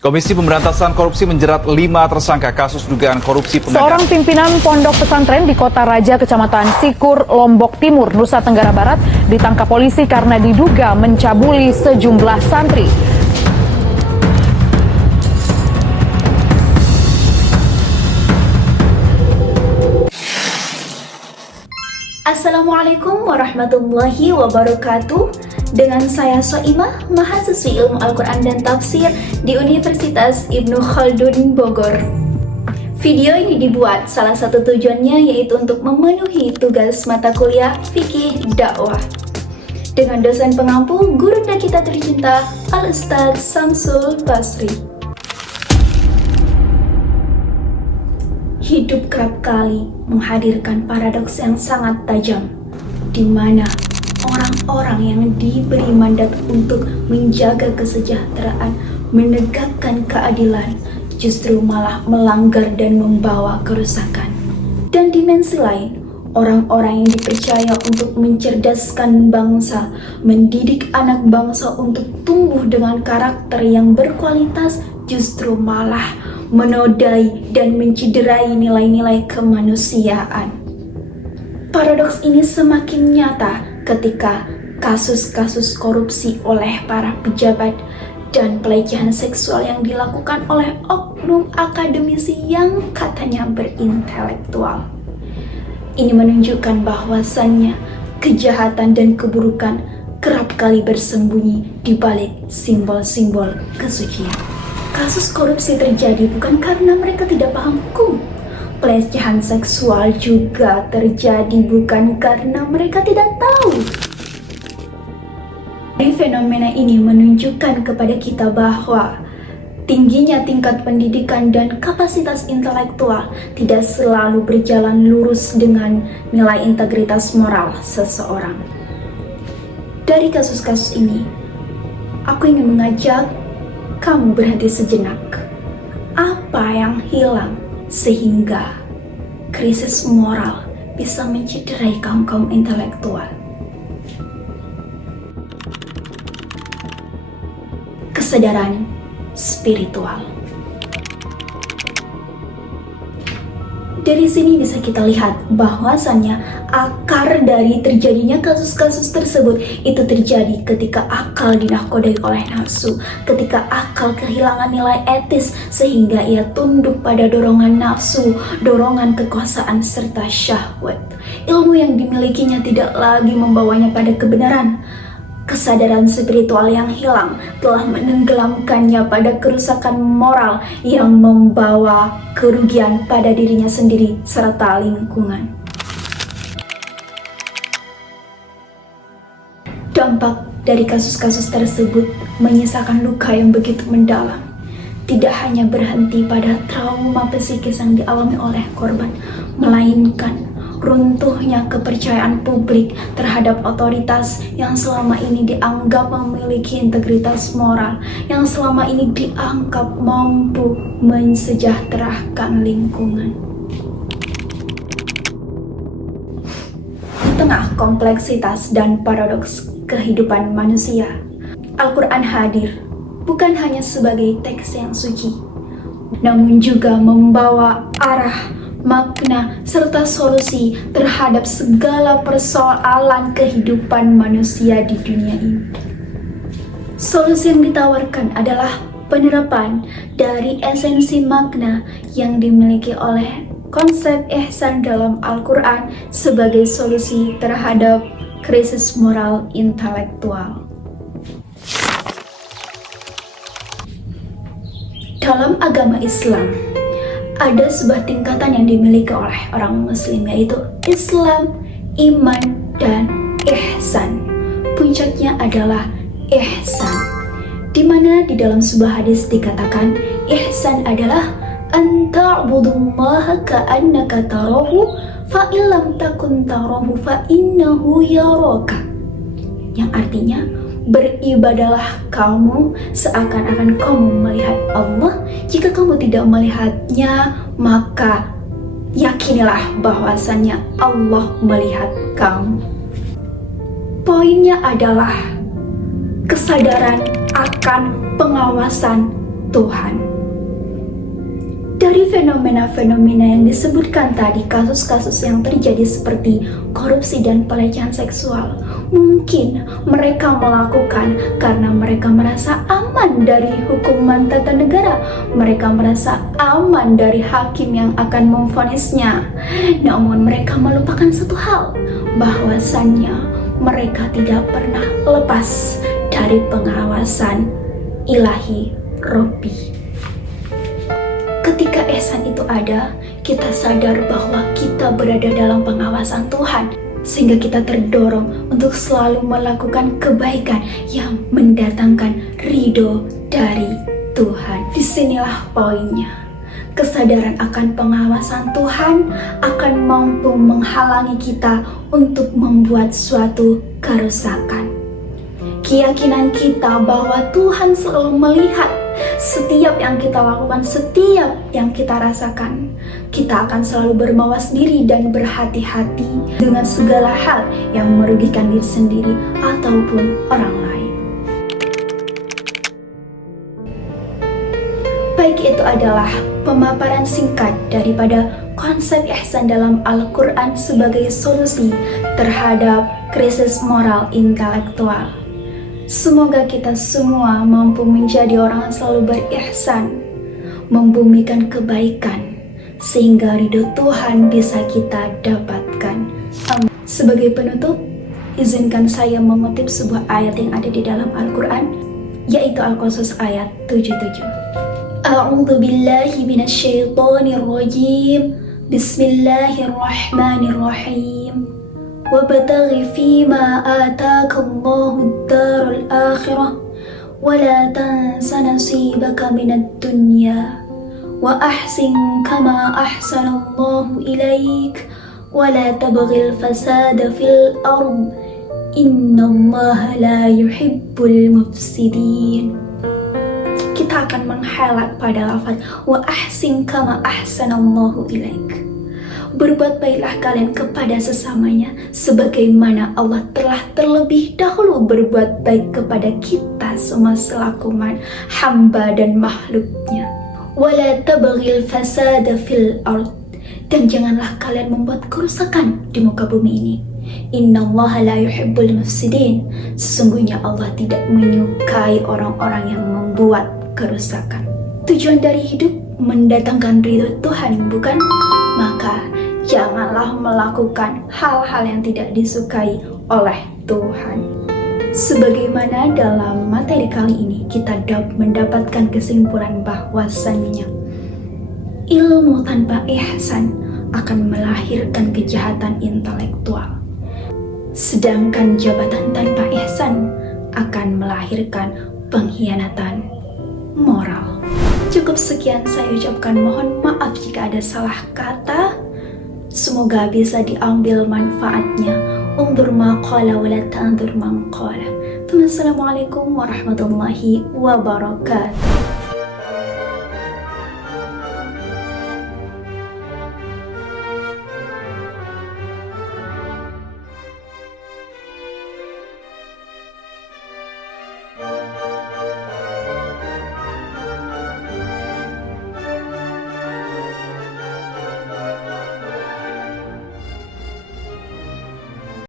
Komisi Pemberantasan Korupsi menjerat 5 tersangka kasus dugaan korupsi pengadaan. Seorang pimpinan pondok pesantren di Kota Raja, Kecamatan Sikur, Lombok Timur, Nusa Tenggara Barat ditangkap polisi karena diduga mencabuli sejumlah santri. Assalamualaikum warahmatullahi wabarakatuh. Dengan saya Soimah, mahasiswi ilmu Al-Quran dan Tafsir di Universitas Ibnu Khaldun Bogor. Video ini dibuat salah satu tujuannya yaitu untuk memenuhi tugas mata kuliah Fikih Dakwah dengan dosen pengampu gurunda kita tercinta Al-Ustadz Samsul Basri. Hidup kerap kali menghadirkan paradoks yang sangat tajam, di mana orang-orang yang diberi mandat untuk menjaga kesejahteraan, menegakkan keadilan, justru malah melanggar dan membawa kerusakan. Dan dimensi lain, orang-orang yang dipercaya untuk mencerdaskan bangsa, mendidik anak bangsa untuk tumbuh dengan karakter yang berkualitas, justru malah menodai dan menciderai nilai-nilai kemanusiaan. Paradoks ini semakin nyata ketika kasus-kasus korupsi oleh para pejabat dan pelecehan seksual yang dilakukan oleh oknum akademisi yang katanya berintelektual. Ini menunjukkan bahwasannya kejahatan dan keburukan kerap kali bersembunyi di balik simbol-simbol kesucian. Kasus korupsi terjadi bukan karena mereka tidak paham hukum. Pelecehan seksual juga terjadi bukan karena mereka tidak tahu. Fenomena ini menunjukkan kepada kita bahwa tingginya tingkat pendidikan dan kapasitas intelektual tidak selalu berjalan lurus dengan nilai integritas moral seseorang. Dari kasus-kasus ini, aku ingin mengajak kamu berhenti sejenak. Apa yang hilang sehingga krisis moral bisa menciderai kaum-kaum intelektual? Kesadaran spiritual. Dari sini bisa kita lihat bahwasannya akar dari terjadinya kasus-kasus tersebut itu terjadi ketika akal dinahkodai oleh nafsu, ketika akal kehilangan nilai etis sehingga ia tunduk pada dorongan nafsu, dorongan kekuasaan serta syahwat. Ilmu yang dimilikinya tidak lagi membawanya pada kebenaran. Kesadaran spiritual yang hilang telah menenggelamkannya pada kerusakan moral yang membawa kerugian pada dirinya sendiri serta lingkungan. Dampak dari kasus-kasus tersebut menyisakan luka yang begitu mendalam. Tidak hanya berhenti pada trauma psikis yang dialami oleh korban, melainkan runtuhnya kepercayaan publik terhadap otoritas yang selama ini dianggap memiliki integritas moral, yang selama ini dianggap mampu mensejahterakan lingkungan. Di tengah kompleksitas dan paradoks kehidupan manusia, Al-Quran hadir bukan hanya sebagai teks yang suci, namun juga membawa arah, makna, serta solusi terhadap segala persoalan kehidupan manusia di dunia ini. Solusi yang ditawarkan adalah penerapan dari esensi makna yang dimiliki oleh konsep ihsan dalam Al-Quran sebagai solusi terhadap krisis moral intelektual. Dalam agama Islam, ada sebuah tingkatan yang dimiliki oleh orang muslim, yaitu Islam, iman, dan ihsan. Puncaknya adalah ihsan, di mana di dalam sebuah hadis dikatakan ihsan adalah anta'budullaha ka'annaka tarahu fa illam takun tarahu fa innahu yaraka, yang artinya beribadalah kamu seakan-akan kamu melihat Allah. Jika kamu tidak melihatnya, maka yakinilah bahwasannya Allah melihat kamu. Poinnya adalah kesadaran akan pengawasan Tuhan. Dari fenomena-fenomena yang disebutkan tadi, kasus-kasus yang terjadi seperti korupsi dan pelecehan seksual, mungkin mereka melakukan karena mereka merasa aman dari hukuman tata negara, mereka merasa aman dari hakim yang akan memvonisnya. Namun mereka melupakan satu hal, bahwasannya mereka tidak pernah lepas dari pengawasan ilahi Robbi. Ketika ihsan itu ada, kita sadar bahwa kita berada dalam pengawasan Tuhan, sehingga kita terdorong untuk selalu melakukan kebaikan yang mendatangkan ridho dari Tuhan. Disinilah poinnya. Kesadaran akan pengawasan Tuhan akan mampu menghalangi kita untuk membuat suatu kerusakan. Keyakinan kita bahwa Tuhan selalu melihat setiap yang kita lakukan, setiap yang kita rasakan, kita akan selalu bermawas diri dan berhati-hati dengan segala hal yang merugikan diri sendiri ataupun orang lain. Baik, itu adalah pemaparan singkat daripada konsep ihsan dalam Al-Quran sebagai solusi terhadap krisis moral intelektual. Semoga kita semua mampu menjadi orang yang selalu berihsan, membumikan kebaikan, sehingga ridho Tuhan bisa kita dapatkan. Amin. Sebagai penutup, izinkan saya mengutip sebuah ayat yang ada di dalam Al-Quran, yaitu Al-Qasas ayat 77. A'udzu billahi minasyaitonir rajim. Bismillahirrahmanirrahim. وَابْتَغِ فِيمَا آتَاكَ اللَّهُ الدَّارَ الْآخِرَةَ وَلَا تَنْسَ نَصِيبَكَ مِنَ الدُّنْيَا وَأَحْسِنْ كَمَا أَحْسَنَ اللَّهُ إِلَيْكَ وَلَا تَبْغِ الْفَسَادَ فِي الْأَرْضِ إِنَّ اللَّهَ لَا يُحِبُّ الْمُفْسِدِينَ. Kita akan menghighlight pada lafaz wa ahsin kama ahsanallahu ilaik. Berbuat baiklah kalian kepada sesamanya sebagaimana Allah telah terlebih dahulu berbuat baik kepada kita semua selaku hamba dan makhluknya. Wala tabghil fasada fil ard. Dan janganlah kalian membuat kerusakan di muka bumi ini. Innallaha la yuhibbul mufsidin. Sesungguhnya Allah tidak menyukai orang-orang yang membuat kerusakan. Tujuan dari hidup mendatangkan ridho Tuhan, bukan? Maka janganlah melakukan hal-hal yang tidak disukai oleh Tuhan. Sebagaimana dalam materi kali ini kita mendapatkan kesimpulan bahwasannya ilmu tanpa ihsan akan melahirkan kejahatan intelektual. Sedangkan jabatan tanpa ihsan akan melahirkan pengkhianatan moral. Cukup sekian saya ucapkan, mohon maaf jika ada salah kata. Semoga bisa diambil manfaatnya. Undur ma qala wa la tandur man qala. Assalamualaikum warahmatullahi wabarakatuh.